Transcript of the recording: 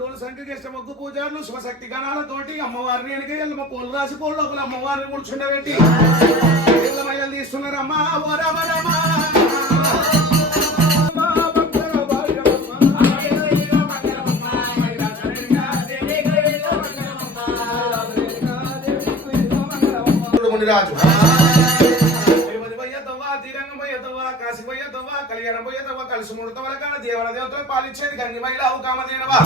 డోలు సంఖ్య మొగ్గు పూజారులు శివశక్తి గణాలతోటి అమ్మవారిని వెనక ఎల్లమ్మ పూలు రాసి పూల లోపల అమ్మవారిని కూర్చుండబెట్టి ఎల్లమయ్యలు తీస్తున్నారమ్మా ఓ రామ రామ రాజు కాశీ పోయేదవ్వా కళ్యాణం పోయేదవ్వా కలిసి ముడతవల కానీ దేవల దేవతలు పాలించేది గంగి మహిళ కామదేనవా